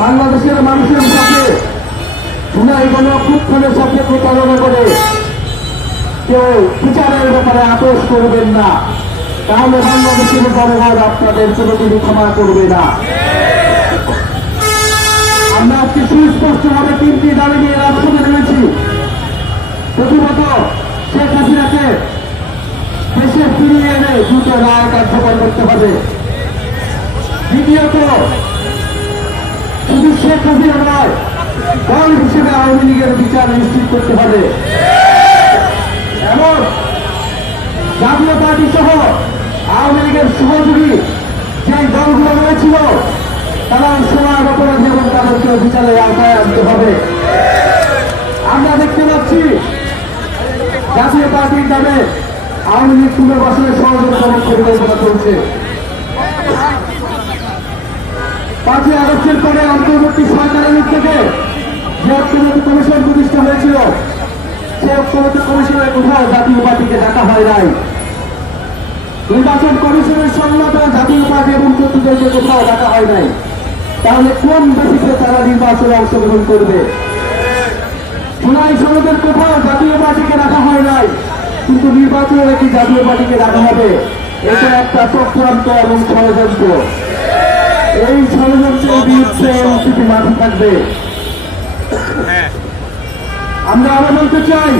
বাংলাদেশের মানুষের সাথে জুলাই গণঅভ্যুত্থানের সাথে প্রতারণা করে কেউ বিচারের ব্যাপারে আপোষ করবেন না। তাহলে বাংলাদেশের জনগণ আপনাদের কোনোদিন ক্ষমা করবে না। আমরা আজকে সুস্পষ্টভাবে তিনটি দাবি নিয়ে রাজপথে রয়েছি প্রথমত, শেখ হাসিনাকে দেশে ফিরিয়ে এনে দ্রুত রায় কার্যকর করতে হবে। দ্বিতীয়ত শুধু শেখ হাসিনা নয়, দল হিসেবে আওয়ামী লীগের বিচার নিশ্চিত করতে হবে। এবং জাতীয় পার্টি সহ আওয়ামী লীগের সহযোগী যে দলগুলো রয়েছিল, তারা সমান অপরাধী এবং তাদেরকে বিচারের আওতায় আনতে হবে। আমরা দেখতে পাচ্ছি, জাতীয় পার্টির নামে আওয়ামী লীগ পুনর্বাসনের সহযোগিতা পরিকল্পনা চলছে পাঁচই আগস্টের পরে অন্তর্বর্তী সরকারের উদ্যোগে যে ঐক্যমত কমিশন প্রতিষ্ঠা হয়েছিল সে ঐক্যমত কমিশনের কোথাও জাতীয় পার্টিকে ডাকা হয় নাই। নির্বাচন কমিশনের সংলাপ জাতীয় পার্টি এবং চতুর্দলকে কোথাও ডাকা হয় নাই। তাহলে কোন বেসিসে তারা নির্বাচনে অংশগ্রহণ করবে? জুলাই সনদের কোথাও জাতীয় পার্টিকে রাখা হয় নাই, কিন্তু নির্বাচনে নাকি জাতীয় পার্টিকে রাখা হবে? এটা একটা চক্রান্ত এবং ষড়যন্ত্র। এই ষড়যন্ত্রের বিরুদ্ধে এনসিপি মাঠে থাকবে। হ্যাঁ। আমরা আরও বলতে চাই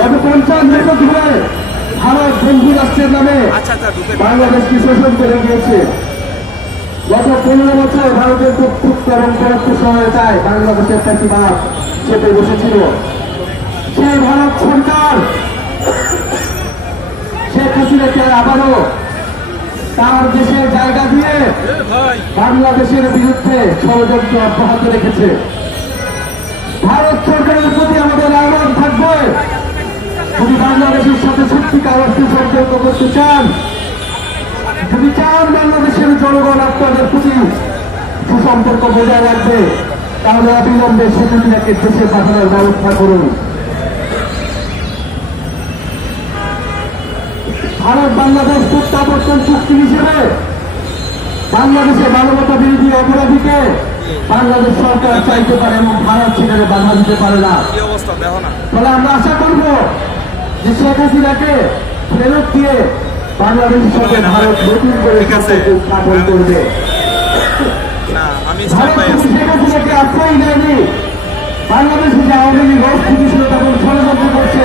গত পঞ্চাশ বছর ধরে ভারত বন্ধু রাষ্ট্রের নামে আচ্ছা আচ্ছা বাংলাদেশকে শোষণ করে গিয়েছে। গত পনেরো বছর ভারতের কর্তৃত্ব এবং পরোক্ষ সহায়তায় বাংলাদেশের চাষিবাদ চেপে বসেছিল। সেই ভারত সরকার শেখ হাসিনাকে আবারও তার দেশের জায়গা দিয়ে বাংলাদেশের বিরুদ্ধে ষড়যন্ত্র অব্যাহত রেখেছে। ভারত সরকারের প্রতি আমাদের আহ্বান থাকবে, যদি বাংলাদেশের সাথে সত্যিকার অর্থে সম্পর্ক করতে চান, যদি চান বাংলাদেশের জনগণ আপনাদের প্রতি সুসম্পর্ক বজায় রাখবে, তাহলে অবিলম্বে সেতুটিকে দেশে পাঠানোর ব্যবস্থা করুন। ভারত বাংলাদেশ প্রত্যাবর্তন চুক্তি হিসেবে বাংলাদেশে মানবতা বিরোধী অপরাধীকে বাংলাদেশ সরকার চাইতে পারে এবং ভারত সেখানে বাধা দিতে পারে না। ফলে আমরা আশা করব যে শেখ হাসিনাকে ফেরত দিয়ে বাংলাদেশের সাথে ভারত নতুন করে স্থাপন করবে। ভারত শেখ হাসিনাকে আশ্রয় দেয়নি বাংলাদেশে যে আওয়ামী লীগ অস্থিতিশীলতা এবং ষড়যন্ত্র করছে।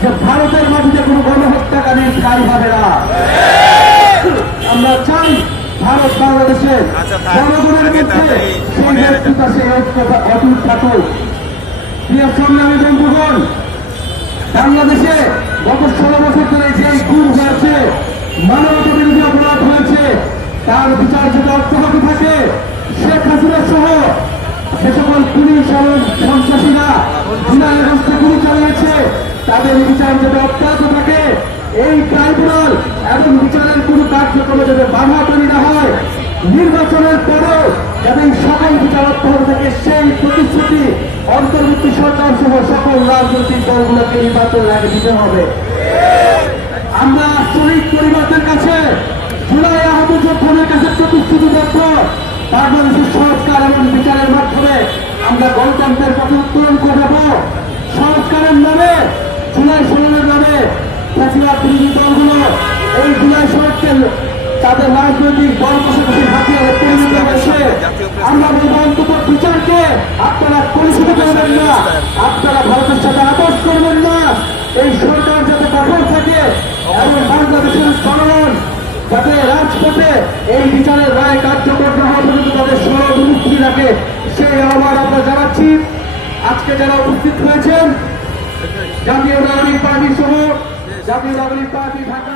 যে ভারতের মাটিতে কোনো গণহত্যাকারীর ঠাই হবে না আমরা চাই ভারত বাংলাদেশে আচ্ছা। জনগণের মধ্যে সেই মনে সেই ঐক্যতা অটুট থাকুক প্রিয় সংগ্রামী বন্ধুগণ বাংলাদেশে গত ষোলো বছর ধরে যে গুম হয়েছে মানবতা বিরোধী অপরাধ হয়েছে তার বিচার যদি অব্যাহত থাকে শেখ হাসিনা সহ সে সকল পুলিশ এবং সন্ত্রাসীরা জুলাই আগস্টে গুলি চালিয়েছে তাদের বিচার যাতে অব্যাহত থাকে। এই ট্রাইব্যুনাল এবং বিচারের কোনো কার্যক্রমে যাতে বাধা তৈরি না হয়, নির্বাচনের পরেও যাতে এই সকল বিচার অব্যাহত থাকে, সেই প্রতিশ্রুতি অন্তর্বর্তী সরকার সহ সকল রাজনৈতিক দলগুলোকে নির্বাচনের আগে দিতে হবে। আমরা শহীদ পরিবারদের কাছে, জুলাই আহত যোদ্ধাদের কাছে প্রতিশ্রুতিবদ্ধ বাংলাদেশের সংস্কার এবং বিচারের মাধ্যমে আমরা গণতন্ত্রের পথে উত্তোলন করব। এই জুলাই সনদকে তাদের রাজনৈতিক পাশাপাশি হাতিয়ারে পরিণত হয়েছে আমরা বলব অন্তত বিচারকে আপনারা পরিচিত করবেন না। আপনারা ভারতের সাথে আপোষ করবেন না। এই সরকার যাতে কঠোর থাকে এবং বাংলাদেশের জনগণ যাতে রাজপথে এই বিচারের রায় কার্যকর না হওয়া পর্যন্ত তাদের সহমুক্তি রাখে, সেই আহ্বান আমরা জানাচ্ছি। আজকে যারা উপস্থিত হয়েছেন, জাতীয় নাগরিক পার্টি সহ জাতীয় নাগরিক পার্টি ঢাকা